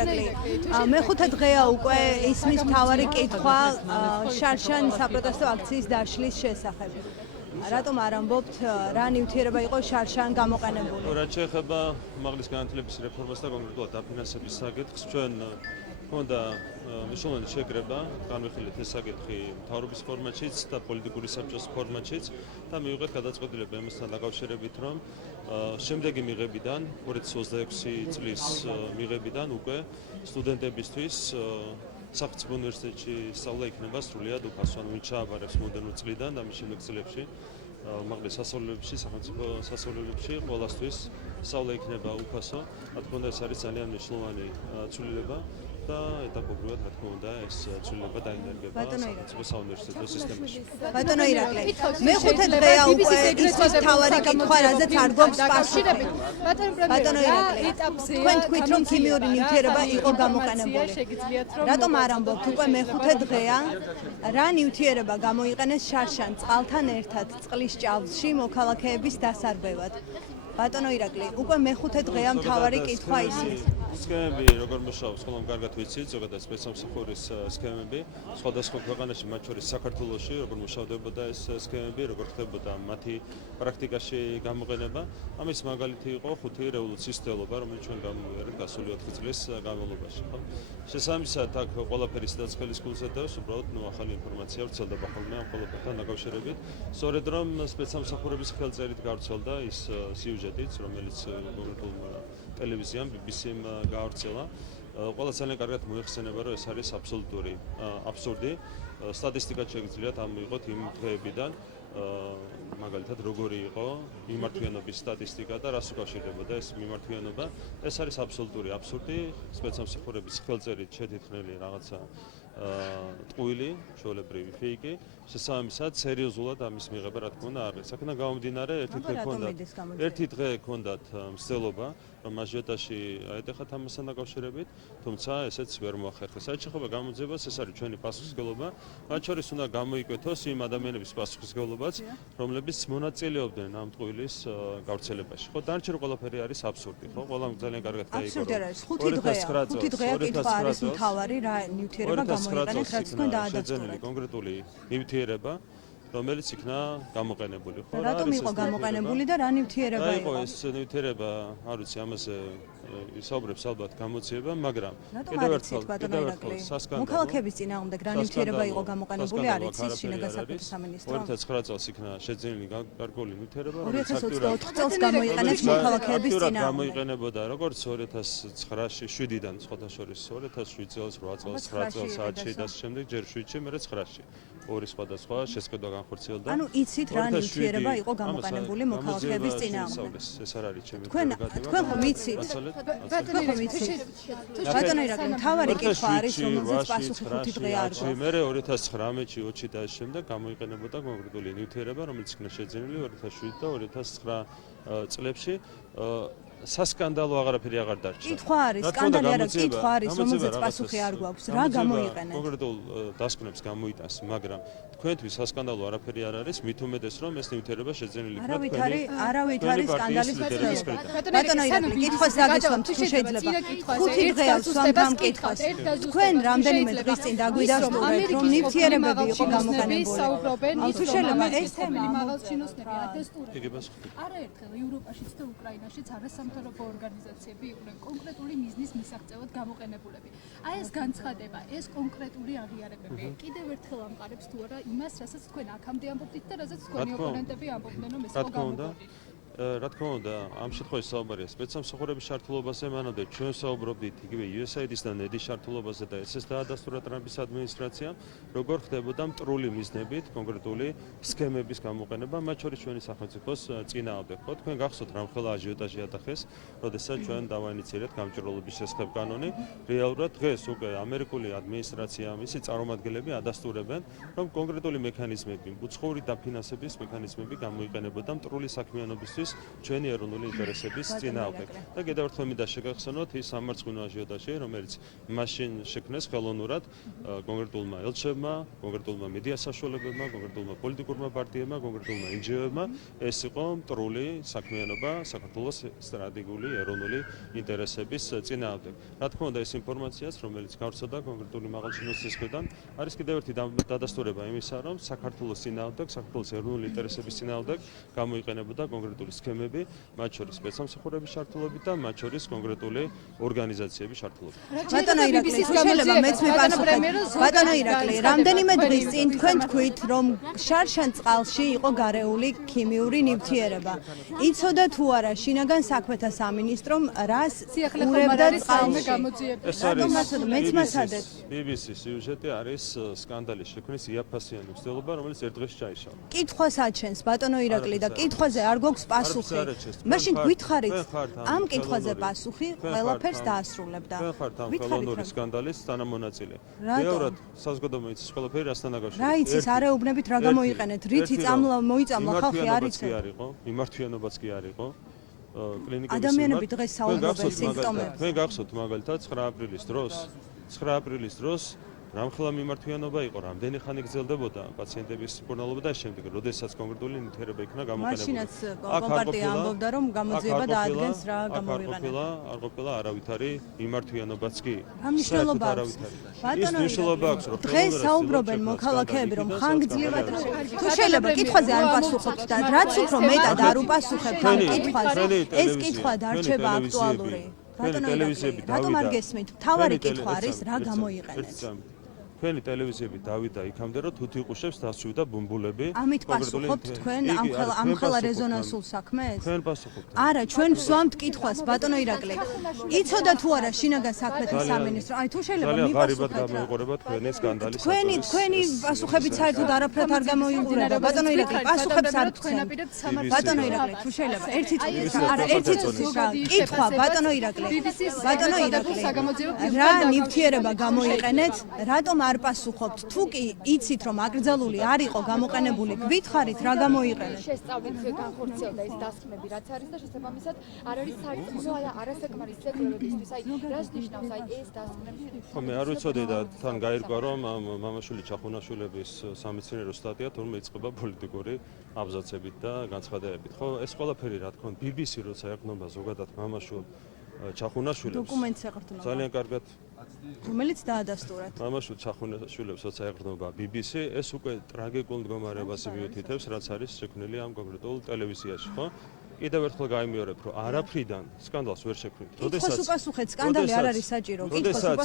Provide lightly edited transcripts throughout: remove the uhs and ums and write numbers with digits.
ირაკლი. მეხუთე დღეა უკვე ისმის მთავარი კითხვა შარშან საპროტესტო აქციის დაშლის შესახებ. რატომ არ ამბობთ რა ნივთიერება იყო შარშან გამოყენებული? რაც შეეხება უმაღლეს განათლების რეფორმას და კონკრეტულად დაფინანსების საკითხს, ჩვენ ჰქონდა მნიშვნელოვანი შეკრება, განვიხილეთ ეს საკითხი მთავრობის ფორმატშიც და პოლიტიკური საბჭოს ფორმატშიც და მივიღეთ გადაწყვეტილება იმასთან დაკავშირებით, რომ შემდეგი მიღებიდან 2026 წლის მიღებიდან უკვე სტუდენტებისთვის სახელმწიფო უნივერსიტეტში სწავლა იქნება სრულიად უფასო, ანუ ვინც ჩააბარებს მომდევნო წლიდან და მის შემდეგ წლებში უმაღლეს სასწავლებლებში, სახელმწიფო სასწავლებლებში ყველასთვის სწავლა იქნება უფასო. რა თქმა უნდა, ეს არის ძალიან მნიშვნელოვანი ცვლილება და ეტაპობრივად, რა თქმა უნდა, ეს ცვლილება დაინერგება სახელმწიფო საუნივერსიტეტო სისტემაში. ბატონო ირაკლი, მეხუთე დღეა უკვე ისმის მთავარი კითხვა, რაზეც არ გვაქვს პასუხი. ბატონო ირაკლი, თქვენ თქვით, რომ ქიმიური ნივთიერება იყო გამოყენებული. რატომ არ ამბობთ უკვე მეხუთე დღეა რა ნივთიერება გამოიყენეს შარშან წყალთან ერთად წყლის ჭავლში მოქალაქეების დასარბევად? ბატონო ირაკლი, უკვე მეხუთე დღეა მთავარი კითხვა ისმის. სქემები როგორ მუშაობს, ხოლმე კარგად ვიცით, ზოგადად სპეცსამსახურის სქემები, სხვადასხვა ქვეყანაში, მათ შორის საქართველოში, როგორ მუშავდებოდა ეს სქემები, როგორ ხდებოდა მათი პრაქტიკაში გამოყენება. ამის მაგალითი იყო 5 რევოლუციის მცდელობა, რომელიც ჩვენ გამოვიარეთ გასული 4 წლის განმავლობაში. შესაბამისად, აქ ყველაფერი სადაც ხელის გულს ედავს, უბრალოდ ახალი ინფორმაცია ვრცელდება ხოლმე ამ ყველაფერთან დაკავშირებით. სწორედ რომ სპეცსამსახურების ხელწერით გავრცელდა ის სიუჟეტიც, რომელიც კონკრეტულ ტელევიზიამ BBC-მ გავრცელა. ყველა ძალიან კარგად მოიხსენება, რომ ეს არის აბსოლუტური აბსურდი. სტატისტიკად შეგიძლიათ ამოიღოთ იმ დღეებიდან, მაგალითად როგორი იყო მიმართვიანობის სტატისტიკა და რას უკავშირდებოდა ეს მიმართვიანობა. ეს არის აბსოლუტური აბსურდი. სპეცსამსახურების ხელწერით შეთითქმელი რაღაცა ტყუილი, ჩვეულებრივი ფეიკი. შესაბამისად, სერიოზულად ამის მიღება, რა თქმა უნდა, არ არის. აქედან გამომდინარე, ერთი დღე ჰქონდათ მცდელობა, რომ აჟიოტაჟი აეტეხათ ამასთან დაკავშირებით, თუმცა ესეც ვერ მოახერხეს. რაც შეეხება გამოძიებას, ეს არის ჩვენი პასუხისმგებლობა. მათ შორის უნდა გამოიკვეთოს იმ ადამიანების პასუხისმგებლობაც, რომლებიც μονაწილეობდნენ ამ ტყუილის გავრცელებაში. ხო, დანარჩენი ყველაფერი არის აბსურდი, ხო? ყველამ ძალიან კარგად გაიგო. აბსურდი არის. 5 დღეა კითხვა არის მთავარი რა ნივთიერება გამოიყენეს, რაც თქვენ დაადასტურეთ. კონკრეტული ნივთიერება, რომელიც იქნა გამოყენებული, ხო? რატომ იყო გამოყენებული და რა ნივთიერება იყო? ეს ნივთიერება, არ ვიცი, ამაზე ისაუბრებს ალბათ გამოძიება, მაგრამ კიდევ ერთხელ მოქალაქეების წინააღმდეგ რა ნივთიერება იყო გამოყენებული, არ იცის შინაგან საქმეთა სამინისტრო. 2009 წელს იქნა შეძენილი გარკვეული ნივთიერება, 2024 წელს გამოიყენეს მოქალაქეების წინააღმდეგ. გამოიყენებოდა როგორც 2009-ში 7-დან სხვადასხვა 2007 წელს, 8 წელს, 9 წელს, 10-ში და შემდეგ ჯერ 7-ში, მერე 9-ში. ორი სხვადასხვა შესყიდვა განხორციელდა. ანუ იცით რა ნივთიერება იყო გამოყენებული მოქალაქეების წინააღმდეგ. ეს არ არის ჩემი პრეროგატივა. თქვენ ხომ იცით? ბატონო ირაკლი, მთავარი კითხვა არის, რომელზეც პასუხი 5 დღე არ გვაქვს. მე 2019-ში 20 და შემდეგ გამოიყენებოდა კონკრეტული ნივთიერება, რომელიც იქნა შეძენილი 2007 და 2009 წლებში. სასკანდალო აღარაფერი აღარ დარჩა. კითხვა არის, სკანდალი არა, კითხვა არის, რომელზეც პასუხი არ გვაქვს. რა გამოიყენეს? კონკრეტულ დასკვნებს გამოიტანს, მაგრამ თქვენთვის სასკანდალო არაფერი არ არის, მით უმეტეს რომ ეს ნივთიერება შეძენილი იქნა თქვენი. არავით არის სკანდალის მცდელობა. ბატონო ირაკლი, კითხვას დაგისვამთ, თუ შეიძლება. 5 დღეა ვსვამთ ამ კითხვას. თქვენ რამდენიმე დღის წინ დაგვიდასტურეთ, რომ ნივთიერებები იყო გამოყენებული. თუ შეიძლება ეს თემა მაღალჩინოსნები ადესტურებენ. არაერთხელ ევროპაშიც და უკრაინაშიც არასამთავრობო ორგანიზაციები იყვნენ კონკრეტული მიზნის მისაღწევად გამოყენებულები. აი ეს განცხადება, ეს კონკრეტული აღიარებები კიდევ ერთხელ ამყარებს თუ არა იმას, რასაც თქვენ აქამდე ამბობდით და რასაც თქვენი ოპონენტები ამბობდნენ, რომ ეს იყო გამოყენებული. რა თქმა უნდა, ამ შემთხვევაში საუბარია სპეცსამსახურების ჩართულობაზე, მანამდე ჩვენ საუბრობდით იგივე USAID-ის და NED-ის ჩართულობაზე და ეს დაადასტურა ტრამპის ადმინისტრაციამ, როგორ ხდებოდა მტრული მიზნებით კონკრეტული სქემების გამოყენება, მათ შორის ჩვენი სახელმწიფოს წინააღმდეგ. ხო, თქვენ გახსოვთ რა მხოლოდ აჟიოტაჟი ატახეს, როდესაც ჩვენ დავაინიციირეთ გამჭვირვალობის შესახებ კანონი. რეალურად დღეს უკვე ამერიკული ადმინისტრაცია, მისი წარმომადგენლები ადასტურებენ, რომ კონკრეტული მექანიზმები, უცხოური დაფინანსების მექანიზმები გამოიყენებოდა მტრული საქმიანობისთვის გახსოვდეს ჩვენი ეროვნული ინტერესების წინააღმდეგ. და კიდევ ერთხელ მინდა შეგახსენოთ ის სამარცხვინო აჟიოტაჟი, რომელიც მაშინ შექმნეს ხელოვნურად კონკრეტულმა ელჩებმა, კონკრეტულმა მედია საშუალებებმა, კონკრეტულმა პოლიტიკურმა პარტიებმა, კონკრეტულმა NGO-ებმა, ეს იყო მტრული საქმიანობა საქართველოს სტრატეგიული ეროვნული ინტერესების წინააღმდეგ. რა თქმა უნდა, ეს ინფორმაციაც, რომელიც გავრცელდა კონკრეტული მაღალჩინოსის მხრიდან, არის კიდევ ერთი დადასტურება იმისა, რომ საქართველოს წინააღმდეგ, საქართველოს ეროვნული ინტერესების წინააღმდეგ გამოიყენებოდა კონკრეტული სქემები, მათ შორის სპეცსამსახურების შართულობით და მათ შორის კონკრეტული ორგანიზაციების შართულობით. ბატონო ირაკლი, შეიძლება მეც მიპასუხეთ. ბატონო ირაკლი, რამდენიმე დღის წინ თქვენ თქვით, რომ შარშან წყალში იყო გარეული ქიმიური ნივთიერება. იცოდა თუ არა შინაგან საქმეთა სამინისტრომ რას ურევდა წყალში? ეს არის BBC სიუჟეტი არის სკანდალის შექმნის იაფასიანი მცდელობა, რომელიც ერთ დღეში ჩაიშალა. კითხვას აჩენს ბატონო ირაკლი და კითხვაზე არ გვაქვს პასუხი. მაშინ გითხარით ამ კითხვაზე პასუხი ყველაფერს დაასრულებდა. თქვენ ხართ ამ ხელოვნური სკანდალის თანამონაწილე. რეალურად საზოგადოება იცის ყველაფერი რასთან დაკავშირებით. რა იცის, არეუბნებით რა გამოიყენეთ, რითი მოიწამლა ხალხი არ იცის. მიმართვიანობაც კი არ იყო. კლინიკების ადამიანები დღეს საუბრობენ სიმპტომებზე. თქვენ გახსოვთ მაგალითად 9 აპრილის დროს 9 აპრილის დროს რამხელა მიმართვიანობა იყო, რამდენი ხანი გრძელდებოდა პაციენტების მკურნალობა და შემდეგ, როდესაც კონკრეტული ნივთიერება იქნა გამოყენებული. მაშინაც კომპარტია ამბობდა, რომ გამოძიება დაადგენს რა გამოიყენება. არ ყოფილა არავითარი მიმართვიანობაც კი. რა მნიშვნელობა აქვს? ბატონო, დღეს საუბრობენ მოქალაქეები, რომ ხანგრძლივად თუ შეიძლება კითხვაზე არ პასუხობთ და რაც უფრო მეტად არ უპასუხებთ ამ კითხვაზე, ეს კითხვა დარჩება აქტუალური. ბატონო, რატომ არ გესმით? თავარი კითხვა არის რა გამოიყენეთ? თქვენი ტელევიზიები დავიდა იქამდე, რომ თუთიყუშებს დასვიდა ბუმბულები. ამით პასუხობთ თქვენ ამხელა რეზონანსულ საქმეს? თქვენ პასუხობთ. არა, ჩვენ ვსვამთ კითხვას, ბატონო ირაკლი. იცოდა თუ არა შინაგან საქმეთა სამინისტრო? აი თუ შეიძლება მიპასუხოთ. გამოიყურება თქვენი სკანდალი. თქვენი პასუხებით საერთოდ არაფრად არ გამოიყურება. ბატონო ირაკლი, პასუხებს არ თქვენ. ბატონო ირაკლი, თუ შეიძლება ერთი წუთი კითხვა, ბატონო ირაკლი. ბატონო ირაკლი. რა ნივთიერება გამოიყენეთ? რატომ არ პასუხობთ? თუ კი იცით რომ აკრძალული არ იყო გამოყენებული, გითხარით რა გამოიყენეთ? შესწავლით განხორციელდა ეს დასკვნები, რაც არის და შესაბამისად არ არის საერთო არასაკმარის ზეგრებისთვის. აი, რას ნიშნავს აი ეს დასკვნები? ხო, მე არ ვიცოდი და თან გაირკვა რომ მამაშვილი ჩახუნაშვილების სამეცნიერო სტატია თურმე იწყება პოლიტიკური აბზაცებით და განცხადებებით. ხო, ეს ყველაფერი რა თქმა უნდა BBC როცა ეყნობა ზოგადად მამაშვილ ჩახუნაშვილებს დოკუმენტს ეყრდნობა. ძალიან კარგად რომელიც დაადასტურათ. მამაშვილ ჩახუნაშვილებს როცა ეყრდნობა BBC, ეს უკვე ტრაგიკულ მდგომარეობას მიუთითებს, რაც არის შექმნილი ამ კონკრეტულ ტელევიზიაში, ხო? კიდევ ერთხელ გაიმეორებ, რომ არაფრიდან სკანდალს ვერ შექმნით. როდესაც უპასუხეთ, სკანდალი არ არის საჭირო. როდესაც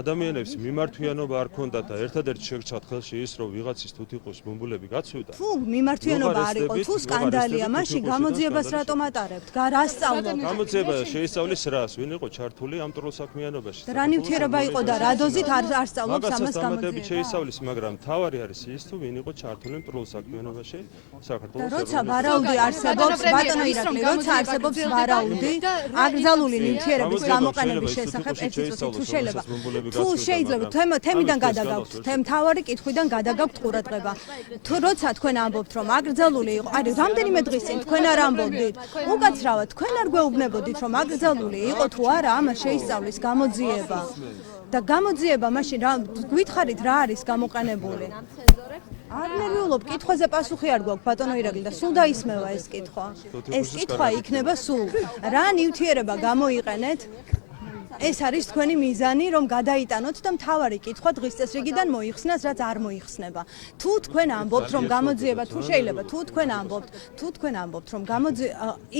ადამიანებს მიმართვიანობა არ ქონდათ და ერთადერთი შეგრჩათ ხელში ის, რომ ვიღაცის თუთიყუს ბუმბულები გაცვიდა. თუ მიმართვიანობა არ იყო, თუ სკანდალია, მაშინ გამოძიებას რატომ ატარებთ? რა სწავლობთ? გამოძიება შეისწავლის რას? ვინ იყო ჩართული ამ მტრულ საქმიანობაში? რა ნივთიერება იყო და რა დოზით არ სწავლობს ამას გამოძიება? შეისწავლის, მაგრამ თავარი არის ის, თუ ვინ იყო ჩართული მტრულ საქმიანობაში საქართველოს. როცა ვარაუდი არსებობს, ბატონო ირაკლი, როცა არსებობს ვარაუდი აკრძალული ნივთიერების გამოყენების შესახებ, ერთი წუთი თუ შეიძლება. თუ შეიძლება თემიდან გადაგაქვთ, თავარი კითხვიდან გადაგაქვთ ყურადღება. თუ როცა თქვენ ამბობთ, რომ აკრძალული იყო, აი რამდენიმე დღის წინ თქვენ არ ამბობდით, უკაცრავად თქვენ არ გვეუბნებოდით, რომ აკრძალული იყო თუ არა, ამას შეისწავლის გამოძიება. და გამოძიება მაშინ რა გითხარით რა არის გამოყენებული? არ ნერვიულობ, კითხვაზე პასუხი არ გვაქვს ბატონო ირაკლი და სულ დაისმევა ეს კითხვა. ეს კითხვა იქნება სულ. რა ნივთიერება გამოიყენეთ? ეს არის თქვენი მიზანი, რომ გადაიტანოთ და მთავარი კითხვა დღის წესრიგიდან მოიხსნას, რაც არ მოიხსნება. თუ თქვენ ამბობთ, რომ გამოძიება, თუ შეიძლება, თუ თქვენ ამბობთ, რომ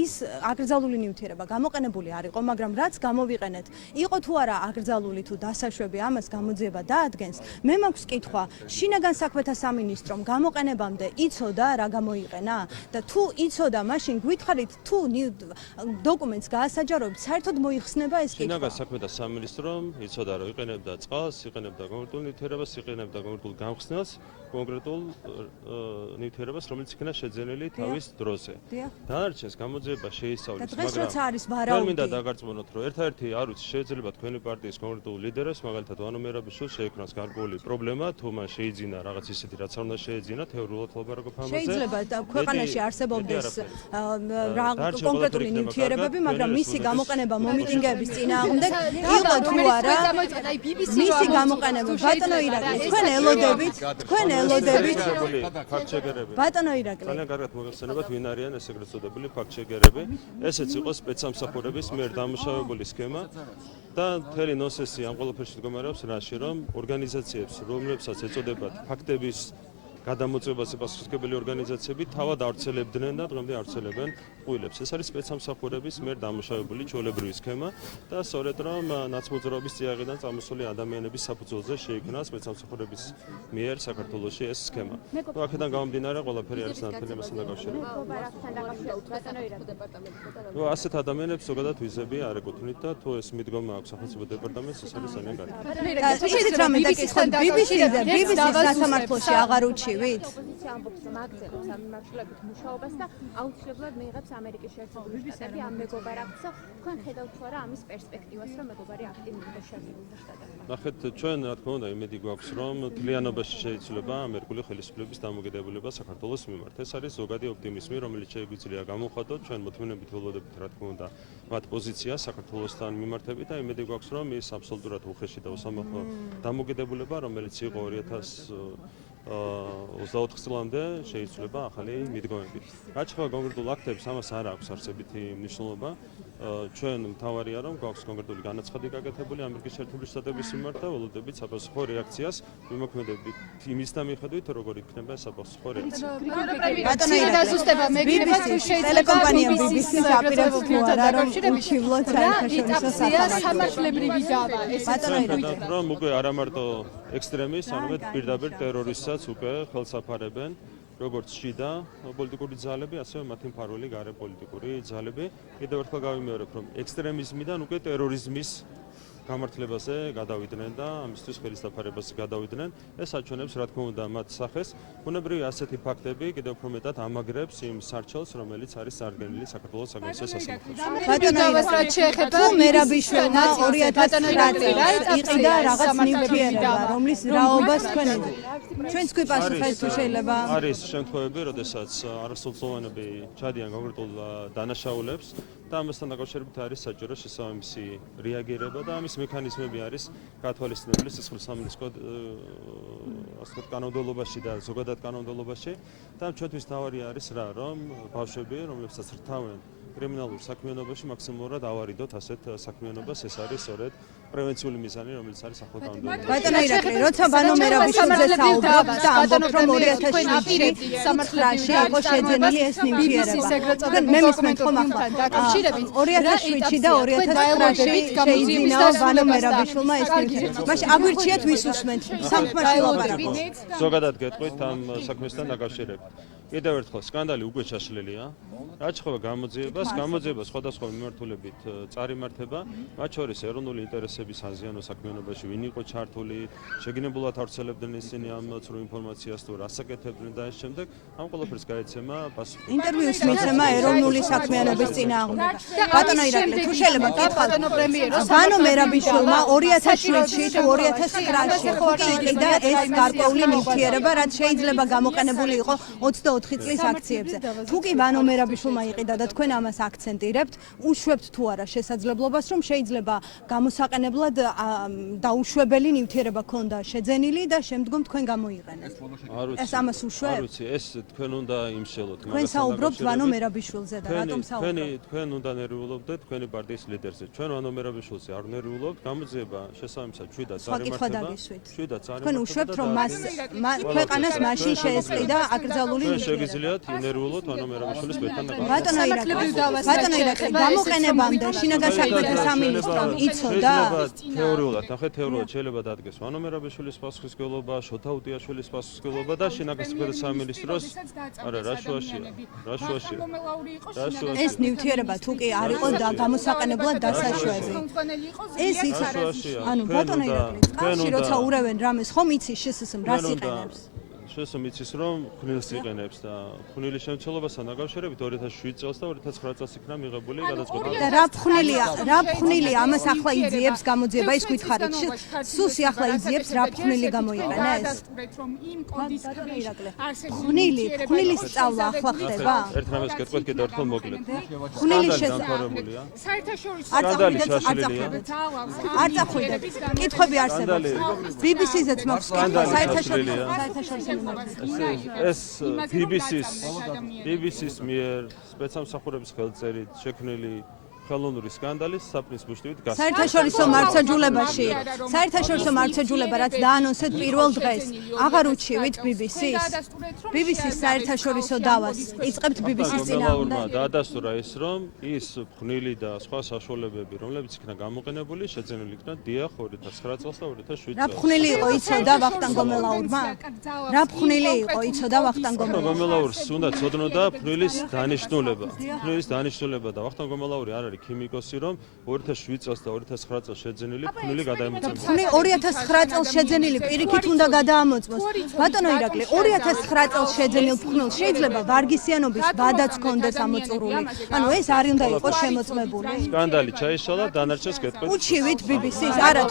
ის აკრძალული ნივთიერება გამოყენებული არ იყო, მაგრამ რაც გამოვიყენეთ, იყო თუ არა აკრძალული თუ დასაშვები, ამას გამოძიება დაადგენს. მე მაქვს კითხვა, შინაგან საქმეთა სამინისტრომ გამოყენებამდე იცოდა რა გამოიყენა და თუ იცოდა, მაშინ გითხარით, თუ დოკუმენტს გაასაჯაროებთ, საერთოდ მოიხსნება ეს კითხვა. საქმეთა სამინისტრომ იცოდა რომ იყენებდა წყალს, იყენებდა კონკრეტულ ნივთიერებას, იყენებდა კონკრეტულ გამხსნელს, კონკრეტულ ნივთიერებას, რომელიც იქნა შეძენილი თავის დროზე. დანარჩენს გამოძიება შეისწავლეს, მაგრამ მინდა დაგარწმუნოთ, რომ ერთ-ერთი არ ვიცი, შეიძლება თქვენი პარტიის კონკრეტულ ლიდერებს, მაგალითად ვანო მერაბიშვილს შეექმნას გარკვეული პრობლემა, თუ მან შეიძინა რაღაც ისეთი, რაც არ უნდა შეეძინა თეორიულად ლაპარაკობ ამაზე. შეიძლება ქვეყანაში არსებობდეს კონკრეტული ნივთიერებები, მაგრამ მისი გამოყენება მომიტინგეების წინააღმდეგ იყო თუ არა მისი გამოყენება. ბატონო ირაკლი, თქვენ ელოდებით ბატონო ირაკლი, ძალიან კარგად მოგეხსენებათ ვინ არიან ეს ეგრეთ წოდებული ფაქტ-ჩეკერები. ესეც იყო სპეცსამსახურების მიერ დამუშავებული სქემა და მთელი ნონსენსი ამ ყველაფერში მდგომარეობს რაში, რომ ორგანიზაციებს, რომლებსაც ეწოდებათ ფაქტების გადამოწმებაზე პასუხისმგებელი ორგანიზაციები თავად ავრცელებდნენ და დღემდე ავრცელებენ ყვილებს. ეს არის სპეცსამსახურების მიერ დამუშავებული ჩვეულებრივი სქემა და სწორედ რომ ნაცმოძრაობის წიაღიდან წამოსული ადამიანების საფუძველზე შეიქმნა სპეცსამსახურების მიერ საქართველოში ეს სქემა. ნუ აქედან გამომდინარე ყველაფერი არის ნათელი მასთან დაკავშირებით. ნუ ასეთ ადამიანებს ზოგადად ვიზები არ ეკუთვნით და თუ ეს მიდგომა აქვს სახელმწიფო დეპარტამენტს, ეს არის ძალიან კარგი. ისიც რამე დაკითხოთ BBC-ს სასამართლოში აღარ უჩივით? ოპოზიცია ამბობს, რომ აგრძელებს ამ მიმართულებით მუშაობას და აუცილებლად მიიღებს ამერიკის შეერთებული შტატები ამ მეგობარს. თქვენ ხედავთ თუ არა ამის პერსპექტივას, რომ მეგობარი აქტი მიიღოს შეერთებული შტატებმა? ნახეთ, ჩვენ რა თქმა უნდა იმედი გვაქვს, რომ მთლიანობაში შეიძლება ამერიკული ხელისუფლების დამოკიდებულება საქართველოს მიმართ. ეს არის ზოგადი ოპტიმიზმი, რომელიც შეგვიძლია გამოვხატოთ ჩვენ მოთმინებით ველოდებით, რა თქმა უნდა, მათ პოზიციას საქართველოსთან მიმართებით და იმედი გვაქვს, რომ ის აბსოლუტურად უხეში და უსამართლო დამოკიდებულება, რომელიც იყო 2024 წლამდე შეიცვლება ახალი მიდგომებით. რაც ხდება კონკრეტულ აქტებს, ამას არ აქვს არსებითი მნიშვნელობა. ჩვენ მთავარია რომ გვაქვს კონკრეტული განაცხადი გაკეთებული ამერიკის შეერთებული შტატების მიმართ და ველოდებით საპასუხო რეაქციას მიმოქმედებით იმის მიხედვით როგორ იქნება საპასუხო რეაქცია. ბატონო ირაკლი, ტელეკომპანია BBC-ს აპირებს თუ არა რომ უჩივლოთ საერთაშორისო საფრანგეთს. სამართლებრივი დავა ეს ბატონო ირაკლი, რომ უკვე არა მარტო ექსტრემის, არამედ პირდაპირ ტერორისტსაც უკვე ხელს აფარებენ. როგორც შიდა პოლიტიკური ძალები, ასევე მათი მფარველი გარე პოლიტიკური ძალები. კიდევ ერთხელ გავიმეორებ, რომ ექსტრემიზმიდან უკვე ტერორიზმის გამართლებაზე გადავიდნენ და ამისთვის ხელის დაფარებაზე გადავიდნენ. ეს აჩვენებს, რა თქმა უნდა, მათ სახეს. ბუნებრივია ასეთი ფაქტები კიდევ უფრო მეტად ამაგრებს იმ სარჩელს, რომელიც არის წარდგენილი საქართველოს საგარეო სასამართლოში. ბატონო ირაკლი, თუ მერაბიშვილმა 2009 წელს იყიდა რაღაც ნივთიერება, რომლის რაობას თქვენ ჩვენც გვიპასუხეთ თუ შეიძლება? არის შემთხვევები, როდესაც არასრულწლოვანები ჩადიან კონკრეტულ დანაშაულებს და ამასთან დაკავშირებით არის საჭირო შესაბამისი რეაგირება და ამის მექანიზმები არის გათვალისწინებული სისხლის სამინის კანონმდებლობაში და ზოგადად კანონმდებლობაში და ჩვენთვის თავარი არის რა, რომ ბავშვები, რომლებსაც რთავენ კრიმინალურ საქმიანობაში მაქსიმალურად ავარიდოთ ასეთ საქმიანობას, ეს არის სწორედ პრევენციული მიზანი, რომელიც არის ახალ კანონმდებლობაში. ბატონო ირაკლი, როცა ბანო მერაბიშვილზე საუბრობთ და ამბობთ, რომ 2007-ში იყო შეძენილი ეს ნივთიერება. მე მისმენთ ხომ ახლა 2007-ში და 2009-ში შეიძინა ბანო მერაბიშვილმა ეს ნივთიერება. მაშინ აგვირჩიეთ ვის უსმენთ? სამხმაში ლაპარაკობ. ზოგადად გეტყვით ამ საქმესთან დაკავშირებით. კიდევ ერთხელ სკანდალი უკვე ჩაშლილია. რაც ხდება გამოძიებას სხვადასხვა მიმართულებით წარიმართება, მათ შორის ეროვნული ინტერესების აზიანო საქმიანობაში ვინ იყო ჩართული, შეგინებულად ავრცელებდნენ ისინი ამ ცრუ ინფორმაციას თუ რასაკეთებდნენ და ამ შემდეგ ამ ყველაფერს გაეცემა პასუხი. ინტერვიუს მიცემა ეროვნული საქმიანობის წინააღმდეგ. ბატონო ირაკლი, თუ შეიძლება გითხრათ, ბანო მერაბიშვილმა 2007-ში თუ 2009-ში იყიდა ეს გარკვეული ნივთიერება, რაც შეიძლება გამოყენებული იყო 24 წლის აქციებზე. თუ კი ბანო მერაბიშვილმა იყიდა და თქვენ ამას აქცენტირებთ, უშვებთ თუ არა შესაძლებლობას, რომ შეიძლება გამოსაყენებლად დაუშვებელი ნივთიერება ქონდა შეძენილი და შემდგომ თქვენ გამოიყენეთ. ეს ამას უშვებთ? არ ვიცი, ეს თქვენ უნდა იმშელოთ. თქვენ საუბრობთ ბანო მერაბიშვილზე და რატომ საუბრობთ? თქვენ უნდა ნერვიულობდეთ თქვენი პარტიის ლიდერზე. ჩვენ ბანო მერაბიშვილზე არ ნერვიულობთ. გამოძიება შესაბამისად 7-დან წარიმართება. 7-დან წარიმართება. თქვენ უშვებთ, რომ მას ქვეყანას მაშინ შეესყიდა აკრძალული ნივთიერება. შეგიძლიათ ინერვიულად ანომერაბიშვილის ბერთან დაკავშირებით. ბატონო ირაკლი, გამოყენებამდე შინაგან საქმეთა სამინისტრომ იცოდა თეორიულად, ნახეთ თეორიულად შეიძლება დადგეს ანომერაბიშვილის პასუხისმგებლობა, შოთა უტიაშვილის პასუხისმგებლობა და შინაგან საქმეთა სამინისტროს არა რა შუაშია. ეს ნივთიერება თუ კი არ იყო და გამოსაყენებლად დასაშვები. ეს ის ანუ ბატონო ირაკლი, კავშირი როცა ურევენ რამეს ხომ იცის შესაძლოა რას იყენებს? შესაძლოა იცის რომ ხვნილს იყენებს და ხვნილის შემცველობასთან დაკავშირებით 2007 წელს და 2009 წელს იქნა მიღებული გადაწყვეტილება. და რა ფხვნილია ამას ახლა იძიებს გამოძიება ის გითხარით. სუსი ახლა იძიებს რა ფხვნილი გამოიყენეს? ფხვნილის სწავლა ახლა ხდება? ერთ რამეს გეტყვით კიდევ ერთხელ მოკლედ. ფხვნილის დამთავრებულია. არ წახვიდეთ. კითხვები არსებობს. BBC-ზეც მაქვს კითხვა საერთაშორისო ეს BBC-ს მიერ სპეცსამსახურების ხელწერით შექმნილი ხელოვნური სკანდალის საფრის მუშტივით გასა. საერთაშორისო მართლმსაჯულება რაც დაანონსეთ პირველ დღეს, აღარ უჩივით BBC-ს. BBC-ს საერთაშორისო დავას იწყებთ BBC-ს წინააღმდეგ. დაადასტურა ის რომ ის ფხვნილი და სხვა საშუალებები, რომლებიც იქნა გამოყენებული, შეძენილი იქნა დიახ 2009 წელს და 2007 წელს. რა ფხვნილი იყო იცოდა ვახტანგ გომელაურმა? რა ფხვნილი იყო იცოდა ვახტანგ გომელაურმა? გომელაურს უნდა ცოდნოდა ფხვნილის დანიშნულება. ფხვნილის დანიშნულება და ვახტანგ გომელაური არ არის ქიმიკოსი, რომ 2007 წელს და 2009 წელს შეძენილი ფხვნილი გადაემოწმებინა. 2009 წელს შეძენილი პირიქით უნდა გადაამოწმოს. ბატონო ირაკლი, 2009 წელს შეძენილ ფხვნილს შეიძლება ვარგისიანობის ვადაც ჰქონდეს ამოწურული. ანუ ეს არ უნდა იყოს შემოწმებული. სკანდალი ჩაიშალა, დანარჩენს გეტყვით. უჩივით BBC-ს, არა